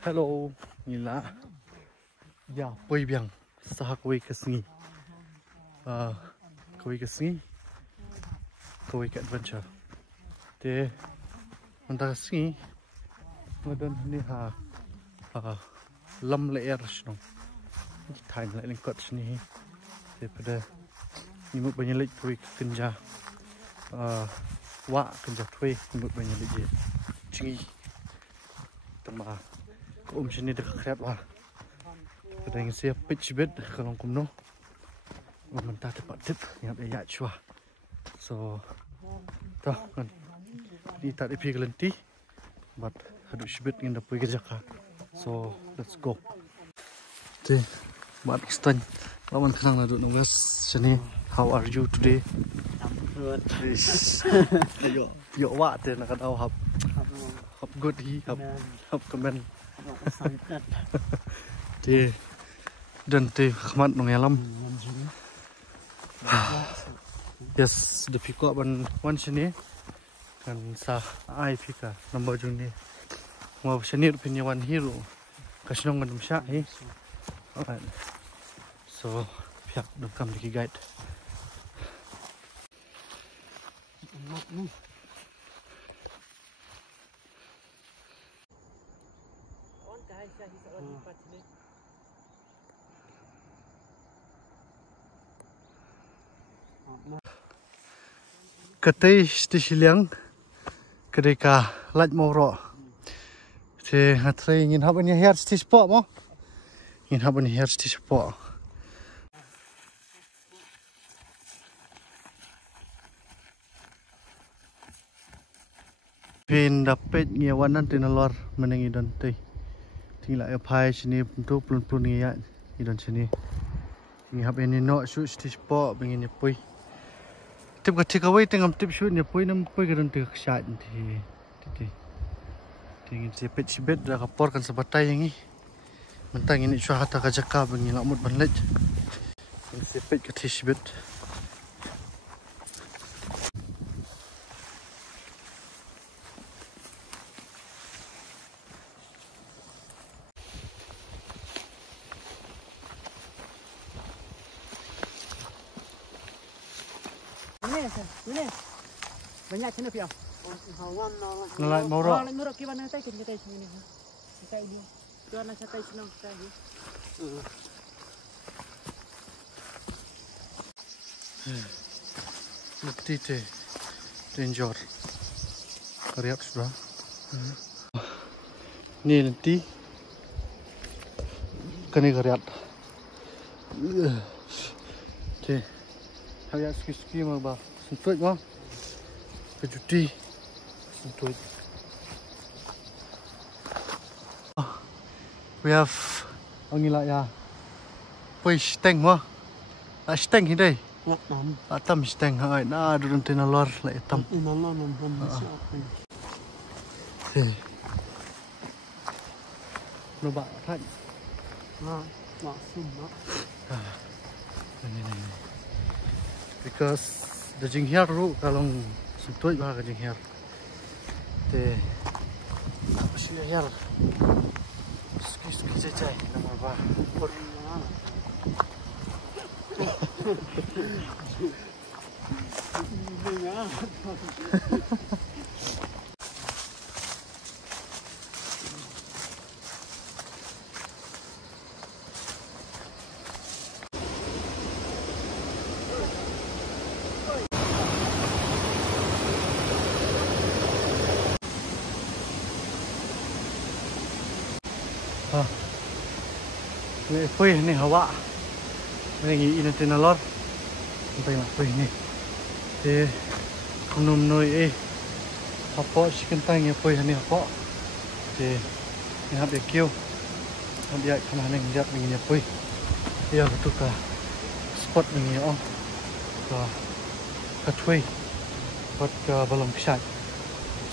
Hello, nila. Ya, poi biang sah koi kesini. Koi kesini. Koi ke adventure. Te mentah kesini. Madan ni lam leer sino. Thai lại lên cất sini. Te pada ni muk banyak lagi koi kenja. Wa kenja koi ni muk banyak lagi. Cingi. Tama. Sini dekat kerap lah. Pada yang saya pitch bed kalau kumno. Mentah tempat tip yang ada cua. So, dah kan. Di tak dipi kelenti. But hadut shibet ngin dapui kerjaka. So, let's go. Te, buat stand. Lawan tenang nak duduk nunggas. Sini, how are you today? Good. Yo, wak te nak tahu hap good hi hap comment. Te dan te khmat nong yalam. Yes, the piko ban sini kan sa ai pika number jung ni. Mau sini punya one hero. Kasnong kan sya hi. Alright. So, pihak kam diki guide. Ketai stisilang kedeka laj moro. Te hatrai ingin haban hair stis po mo. Ingin haban hair stis po. Pin dapat ngiawanan tinalor menengi don tei. Tinggal apai sini untuk pelun-pelun ngiat idon sini. Ingin haban ni no shoot stis po bengin nyepui. Tip ka takeaway tengam tip shoot ni poi nam poi kadon te shot ti tingin si pitch bed dah kapor kan sebatai yang ni mentang ini cua hata ka jaka bengi lamut banlej si pitch ka tish bed Ini banyak cina piau. nalai moro Nalai moro kiban nanti kita sini. Kita ini. Tuan nak saya senang sekali. Bukti te danger kariap sudah ni nanti kani kariap te kariap ski mah bah sentut mah kejuti sentut. We have angila ya poi steng mah steng hidai atam steng hai na durun tinalor la atam no ba thai because the jing here ru kalong sutoi ba ka jing here te sini here ski cai nama ba Ni pui ni hawa. Ni ini tinalor. Sampai nak pui ni. Te num noi apa chicken tang ya pui ni apa. Te ni hab kêu. Hab dia kana nang jat ni pui. Dia betul ka spot ni oh. Ka thui. Buat ka balong shot.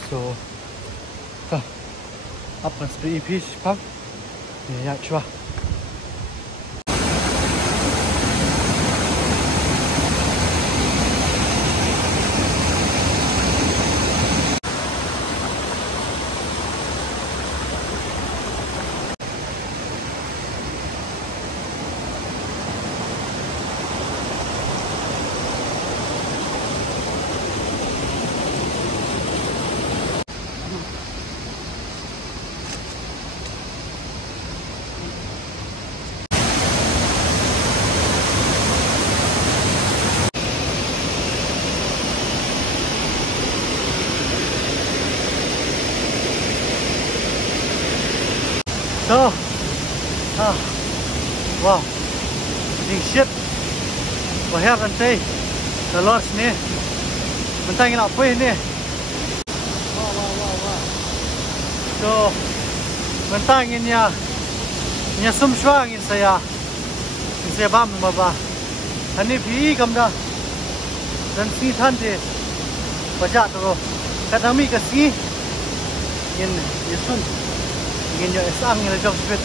So apa seperti piece pak. Ni ya cua. So, wow, ding shit. Bahaya rantai, telur sini. Mentang nak apa ini? Wow. So, mentang ini ya sumswang ini saya bam maba. Ani pi kamda dan si tante baca tu. Kadang mi kasi in yesun ingin yo esang ni jog sebet.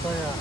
Saya